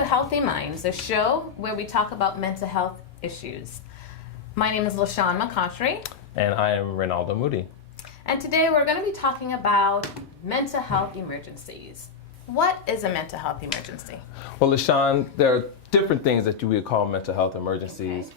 to Healthy Minds, a show where we talk about mental health issues. My name is LaShawn McCautry. And I am Ronaldo Moody. And today we're going to be talking about mental health emergencies. What is a mental health emergency? Well, LaShawn, there are different things that you would call mental health emergencies. Okay.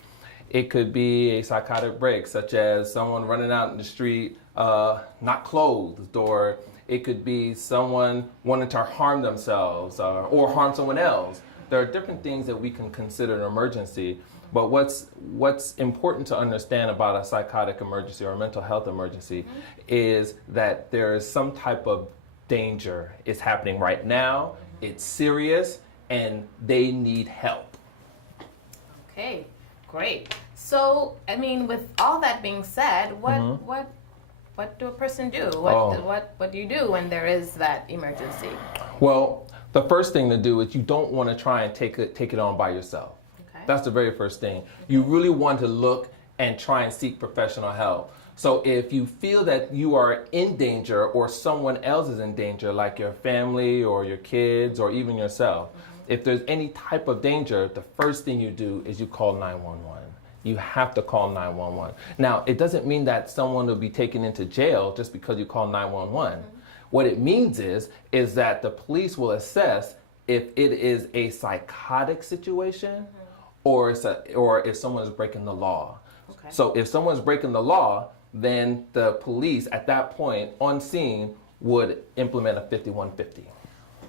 It could be a psychotic break, such as someone running out in the street, not clothed, or it could be someone wanting to harm themselves or harm someone else. There are different things that we can consider an emergency, but what's important to understand about a psychotic emergency or a mental health emergency is that there is some type of danger. It's happening right now, it's serious, and they need help. Okay, great. So, I mean, with all that being said, what do a person do? What do you do when there is that emergency? Well, the first thing to do is you don't want to try and take it on by yourself. Okay. That's the very first thing. You really want to look and try and seek professional help. So if you feel that you are in danger or someone else is in danger, like your family or your kids or even yourself, if there's any type of danger, the first thing you do is you call 911. You have to call 911. Now, it doesn't mean that someone will be taken into jail just because you call 911. What it means is that the police will assess if it is a psychotic situation or if someone is breaking the law. Okay. So if someone's breaking the law, then the police at that point on scene would implement a 5150.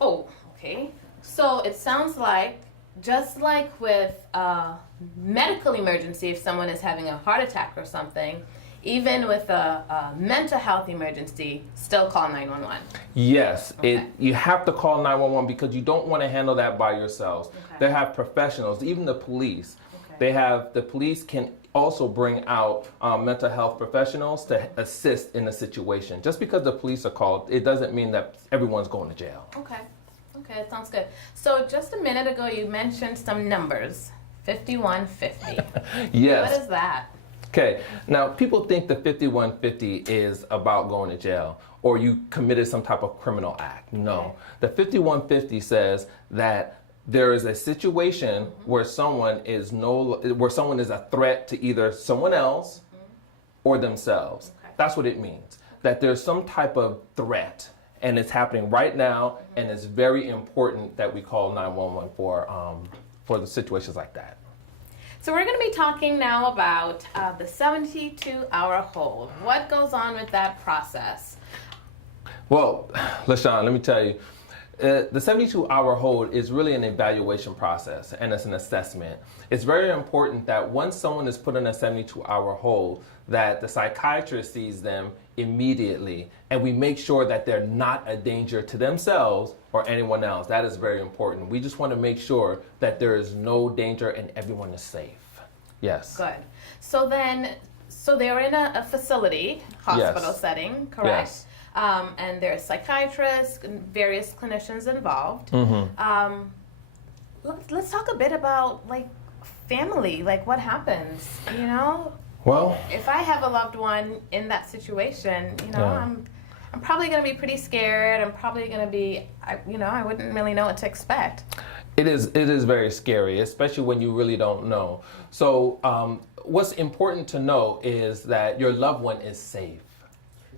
Oh, okay. So it sounds like, just like with a medical emergency, if someone is having a heart attack or something, even with a mental health emergency, still call 911. Yes, Okay. you have to call 911 because you don't want to handle that by yourselves. Okay. They have professionals, even the police. Okay. The police can also bring out mental health professionals to assist in the situation. Just because the police are called, it doesn't mean that everyone's going to jail. Okay. Okay, that sounds good. So just a minute ago, you mentioned some numbers. 5150. Yes. What is that? Okay, now people think the 5150 is about going to jail or you committed some type of criminal act. No, Okay. the 5150 says that there is a situation where someone is a threat to either someone else or themselves. Okay. That's what it means. That there's some type of threat and it's happening right now, and it's very important that we call 911 for the situations like that. So we're going to be talking now about the 72-hour hold. What goes on with that process? Well, LaShawn, let me tell you, the 72-hour hold is really an evaluation process, and it's an assessment. It's very important that once someone is put in a 72-hour hold, that the psychiatrist sees them immediately, and we make sure that they're not a danger to themselves or anyone else. That is very important. We just want to make sure that there is no danger and everyone is safe. Yes. Good. So they're in a facility, hospital Yes. setting, correct? Yes. And there's psychiatrists and various clinicians involved. Let's talk a bit about like family, like what happens, you know? Well, If I have a loved one in that situation, you know, Yeah. I'm probably going to be pretty scared. I'm probably going to be, I wouldn't really know what to expect. it is very scary, especially when you really don't know. So what's important to know is that your loved one is safe.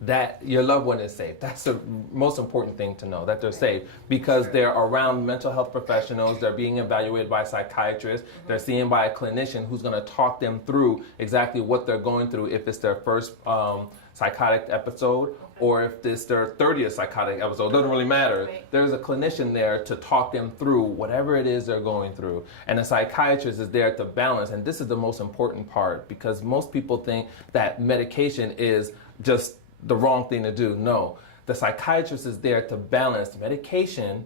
That your loved one is safe. That's the most important thing to know, that they're safe, because they're around mental health professionals, they're being evaluated by psychiatrists, they're seen by a clinician who's going to talk them through exactly what they're going through, if it's their first psychotic episode or if it's their 30th psychotic episode. It doesn't really matter. Right. There's a clinician there to talk them through whatever it is they're going through. And a psychiatrist is there to balance. And this is the most important part, because most people think that medication is just the wrong thing to do. No, the psychiatrist is there to balance medication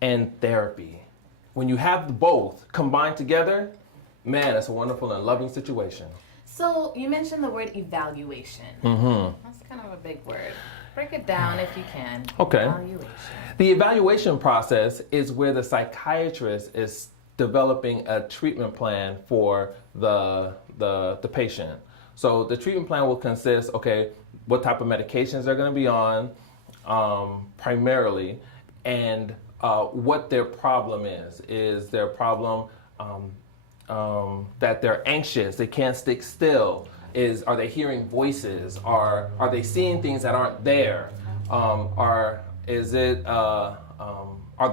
and therapy. When you have both combined together, man, it's a wonderful and loving situation. So you mentioned the word evaluation. That's kind of a big word. Break it down if you can. Okay. Evaluation. The evaluation process is where the psychiatrist is developing a treatment plan for the patient. So the treatment plan will consist, okay, what type of medications they're going to be on primarily, and what their problem is. Is their problem that they're anxious, they can't stick still? Are they hearing voices? Are they seeing things that aren't there? Are the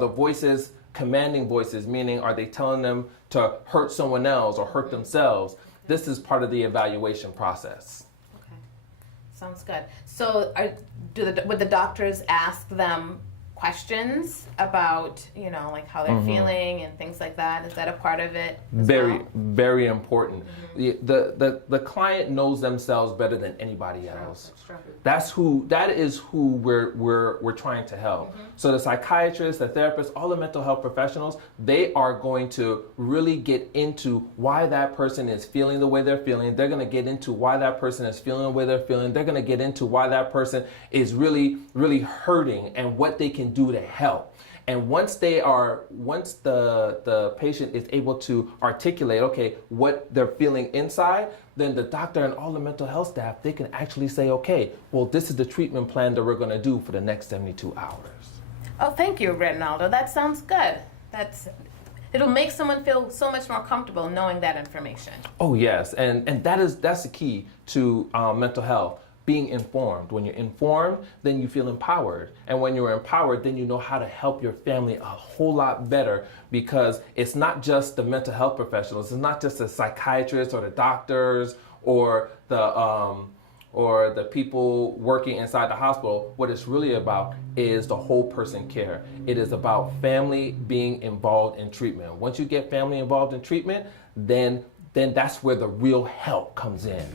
voices commanding voices, meaning are they telling them to hurt someone else or hurt themselves? This is part of the evaluation process. Okay, sounds good. So would the doctors ask them questions about, like how they're feeling and things like that? Is that a part of it as well? Very important. The client knows themselves better than anybody else. That's true. That is who we're trying to help. So the psychiatrists, the therapists, all the mental health professionals, they are going to really get into why that person is feeling the way they're feeling. They're going to get into why that person is feeling the way they're feeling. They're going to get into why that person is really, really hurting and what they can do to help. And once the patient is able to articulate, okay, what they're feeling inside, then the doctor and all the mental health staff, they can actually say, okay, well, this is the treatment plan that we're going to do for the next 72 hours. Oh, thank you, Ronaldo. That sounds good. It'll make someone feel so much more comfortable knowing that information. Oh, yes. And that's the key to mental health. Being informed. When you're informed, then you feel empowered. And when you're empowered, then you know how to help your family a whole lot better, because it's not just the mental health professionals. It's not just the psychiatrists or the doctors or the people working inside the hospital. What it's really about is the whole person care. It is about family being involved in treatment. Once you get family involved in treatment, then that's where the real help comes in.